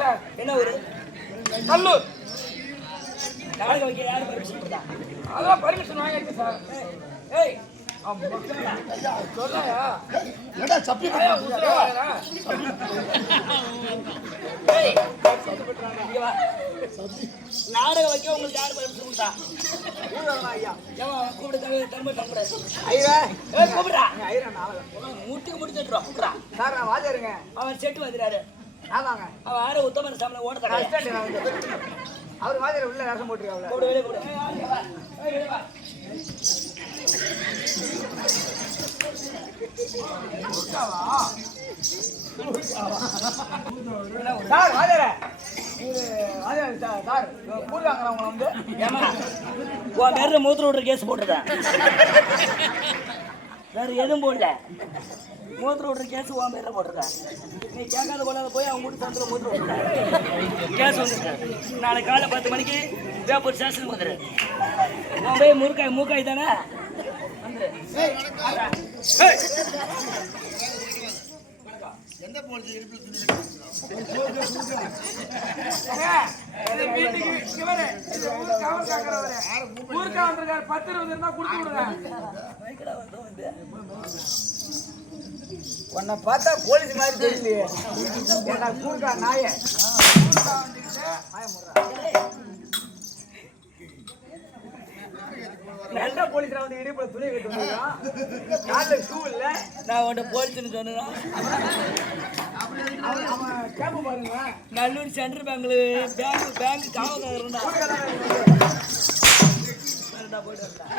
Sir என்ன ஊரு? நல்லூர். நாடகம் வைக்க யாரு பர்மிஷன் கொடுத்தா? அதான் பர்மிஷன் வாங்கிட்டு சார். ஏய் சொல்லாயா சப்பி நாடகம் வைக்க உங்களுக்கு யாரு பர்மிஷன் கொடுத்தா? முட்டுக்கு முடிச்சுட்டுறோம் சார். நான் வாஜருங்க. அவன் செட்டு வந்துறாரு. ஆமாங்க. அவன் யாரும் உத்தமன சாமல ஓட தர அவர் வாஜர உள்ள ரசம் போட்டுருக்காங்க. சார் வாஜர சார் கூடுவாங்க வந்து உன் பேர்ல மூத்திர விடுற கேஸ் போட்டுருக்கேன். வேற எதுவும் போடல. மூத்திர விடுற கேஸ் உன் பேர்ல போட்டிருக்கேன். நீ கேட்காத கொள்ளாத போய் அவங்க வீட்டு சந்திர மூத்திர விட்டுருக்கேன். கேஸ் வந்துருக்கேன். நாளைக்கு காலை 10 மணிக்கு வேப்பூர் ஸ்டேஷனுக்கு வந்துரு. உன் போய் முருக்காய் மூக்காய் தானே வந்துரு. எந்த போலீஸ் உன்னை பார்த்தா போலீஸ் மாதிரி தெரியலையே. கூர்க்கா நாய நல்ல போலீஸ் வந்து இடிப்புல துணி கட்டு ஷூ இல்ல. நான் உன்ட்ட போலீஸ்னு சொன்னேன். பாருங்க நல்லூர் சென்ட்ரல் பேங்க்ல பேங்க் காவல்காரன்டா போயிட்டு வரலாம்.